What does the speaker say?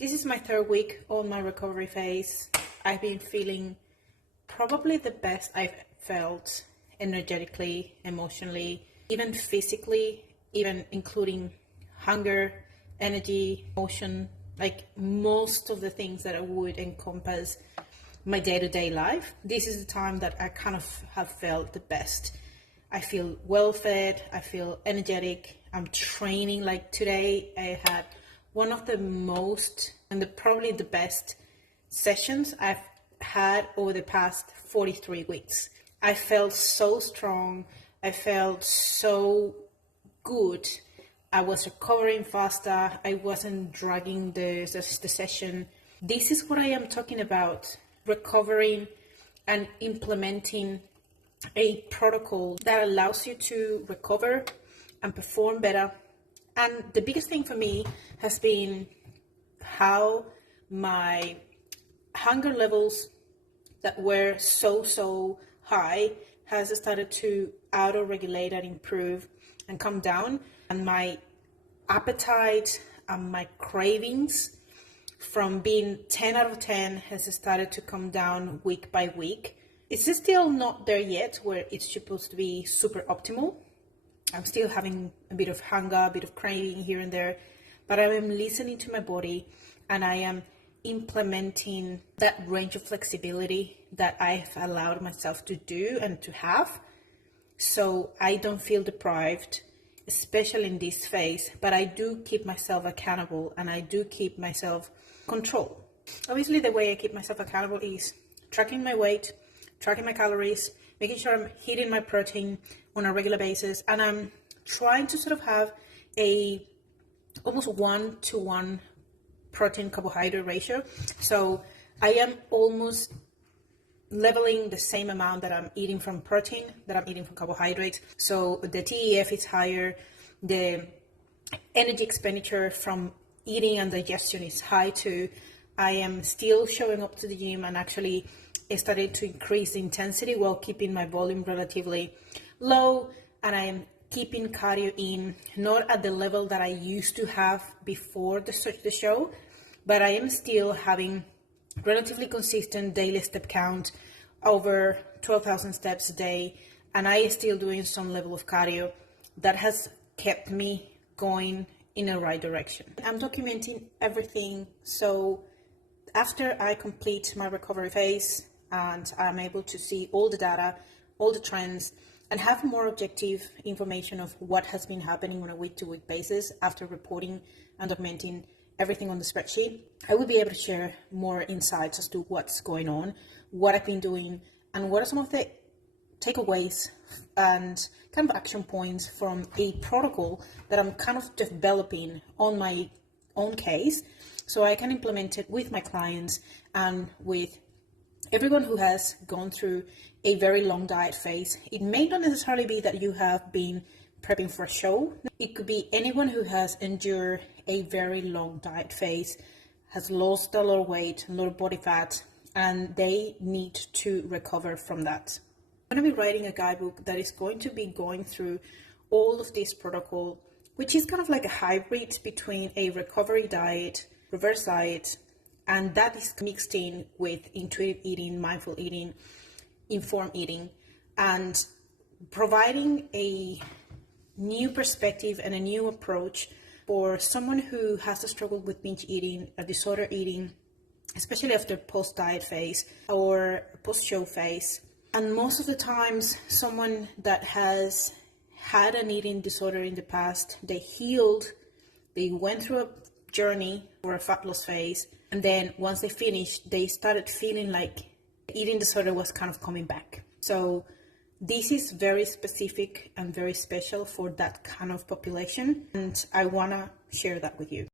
This is my third week on my recovery phase. I've been feeling probably the best I've felt energetically, emotionally, even physically, even including hunger, energy, emotion, like most of the things that I would encompass my day-to-day life. This is the time that I kind of have felt the best. I feel well fed, I feel energetic, I'm training. Like today I had one of the most and probably the best sessions I've had over the past 43 weeks. I felt so strong, I felt so good. I was recovering faster, I wasn't dragging the session. This is what I am talking about, recovering and implementing a protocol that allows you to recover and perform better. And the biggest thing for me has been how my hunger levels that were so high has started to auto-regulate and improve and come down, and my appetite and my cravings from being 10 out of 10 has started to come down week by week. It's still not there yet where it's supposed to be super optimal. I'm still having a bit of hunger, a bit of craving here and there, but I am listening to my body and I am implementing that range of flexibility that I've allowed myself to do and to have, so I don't feel deprived, especially in this phase, but I do keep myself accountable and I do keep myself control. Obviously, the way I keep myself accountable is tracking my weight, tracking my calories, making sure I'm hitting my protein on a regular basis, and I'm trying to sort of have a almost 1-to-1 protein carbohydrate ratio. So I am almost leveling the same amount that I'm eating from protein that I'm eating from carbohydrates. So the TEF is higher, the energy expenditure from eating and digestion is high too. I am still showing up to the gym and actually started to increase the intensity while keeping my volume relatively low, and I am keeping cardio in, not at the level that I used to have before the show, but I am still having relatively consistent daily step count over 12,000 steps a day, and I am still doing some level of cardio that has kept me going in the right direction. I'm documenting everything, so after I complete my recovery phase and I'm able to see all the data, all the trends, and have more objective information of what has been happening on a week-to-week basis after reporting and documenting everything on the spreadsheet, I will be able to share more insights as to what's going on, what I've been doing, and what are some of the takeaways and kind of action points from a protocol that I'm kind of developing on my own case, so I can implement it with my clients and with everyone who has gone through a very long diet phase. It may not necessarily be that you have been prepping for a show. It could be anyone who has endured a very long diet phase, has lost a lot of weight, a lot of body fat, and they need to recover from that. I'm going to be writing a guidebook that is going to be going through all of this protocol, which is kind of like a hybrid between a recovery diet, reverse diet, and that is mixed in with intuitive eating, mindful eating, informed eating, and providing a new perspective and a new approach for someone who has struggled with binge eating or disorder eating, especially after post-diet phase or post-show phase. And most of the times, someone that has had an eating disorder in the past, they healed, they went through a journey or a fat loss phase, and then once they finished, they started feeling like the eating disorder was kind of coming back. So this is very specific and very special for that kind of population, and I want to share that with you.